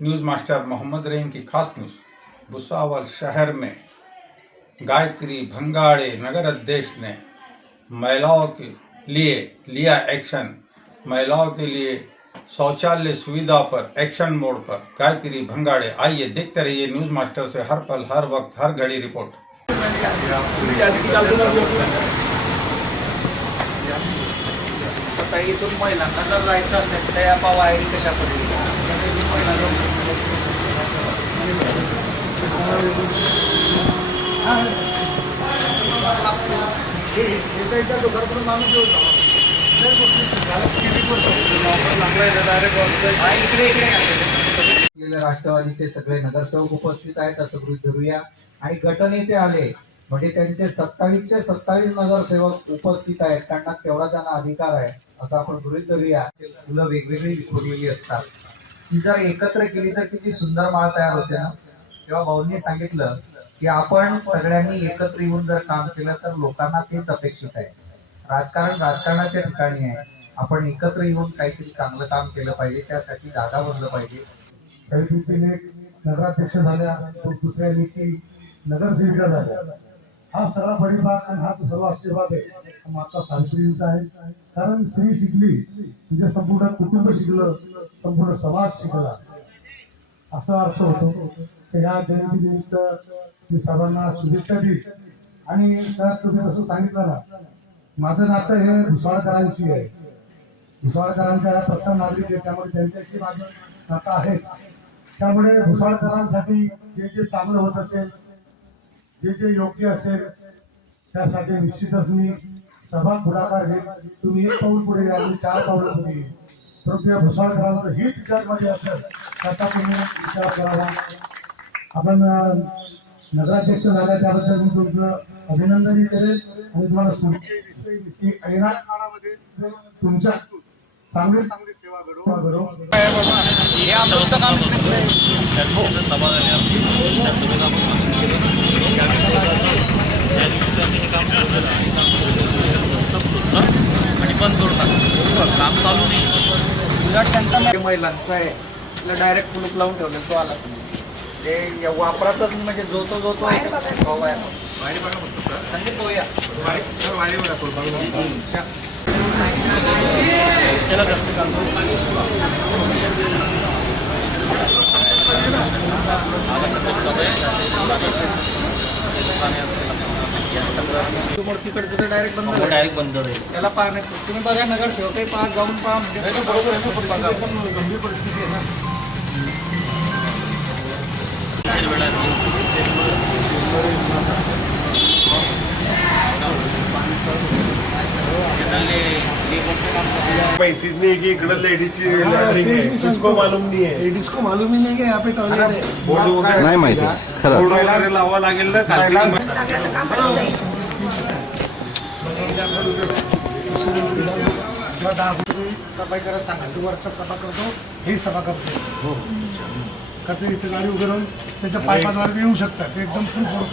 News master Mohammed Rahim की खास news. Bhusawal शहर में गायत्री भंगाड़े नगर अध्यक्ष ने महिलाओं के लिए लिया एक्शन। महिलाओं के लिए शौचालय सुविधा पर एक्शन मोड पर गायत्री भंगाड़े। आइए देखते रहिए न्यूज़ मास्टर से हर पल हर वक्त हर घड़ी रिपोर्ट। आता इथून महिलांना जर जायचं असेल तर या पावायरी कशा पद्धतीने राष्ट्रवादीचे सगळे नगरसेवक उपस्थित आहेत असं गृहीत धरूया आणि गटनेते आले म्हणजे त्यांचे 27 नगरसेवक उपस्थित आहेत, त्यांना तेवढा त्यांना अधिकार आहे असं आपण गृहीत धरूया। फुलं वेगवेगळी विखुरलेली असतात, ती जर एकत्र केली तर किती सुंदर माळ तयार होते ना। तेव्हा भाऊंनी सांगितलं की आपण सगळ्यांनी एकत्र येऊन जर काम केलं तर लोकांना तेच अपेक्षित आहे। राजकारण राजकारणाच्या ठिकाणी आहे, आपण एकत्र येऊन काहीतरी चांगलं काम केलं पाहिजे, त्यासाठी जागा भरलं पाहिजे। समितीने नगराध्यक्ष झाल्या, दुसऱ्या नीती नगरसेविका झाल्या, हा सगळा परिवार आणि हा सर्व आशीर्वाद आहे माता सावित्रींचा आहे। कारण स्त्री शिकली म्हणजे संपूर्ण कुटुंब शिकलं, संपूर्ण समाज शिकला असा अर्थ होतो। या जयंतीनिमित्त मी सर्वांना शुभेच्छा देईन। आणि सर तुम्ही जसं सांगितलं ना, माझं नातं हे भुसावळकरांची आहे, भुसावळकरांच्या प्रथम नागरिक आहे, त्यामुळे त्यांच्याशी माझं नातं आहे। त्यामुळे भुसावळकरांसाठी जे जे चांगलं होत असेल, जे जे योग्य असेल, त्यासाठी निश्चितच मी सभा पुढाकार घेईन। तुम्ही एक पाऊल पुढे या, मी 4 पाऊल पुढे येईल, परंतु या भुसावळकरांचं हित विचारमध्ये असेल त्याचा तुम्ही विचार करावा। आपण नगराध्यक्ष झाल्या त्याबद्दल मी तुमचं अभिनंदनही करेन आणि तुम्हाला की येणाऱ्या काळामध्ये तुमच्या चांगली सेवा घडो। हे आमचं काम सभा झाल्या आणि बंद करून टाकलं, काम चालू नाही। उलट त्यांचा महिलांचा आहे तिला डायरेक्ट कुलूप लावून ठेवलं, तो आला ते वापरातच म्हणजे जो तो संदीप भाऊया तिकडचं तर डायरेक्ट बंद त्याला पाहण्यात तुम्ही बघा नगरसेवकही पहा, जाऊन पहा म्हणजे गंभीर परिस्थिती आहे ना। इकडे लेडीजची डिस्को मालूम नहीं है, लेडीज को मालूम ही नहीं है यहाँ पे टॉयलेट है, बोर्ड नहीं माहिती बोर्ड वगैरे लावा लागेल ना। सफाई करायला सांगा, तू वरच्या सभा करतो हे सभा करतो का ते इथे गाडी उभे राहून त्याच्या पायपाद्वारे येऊ शकतात, ते एकदम फुल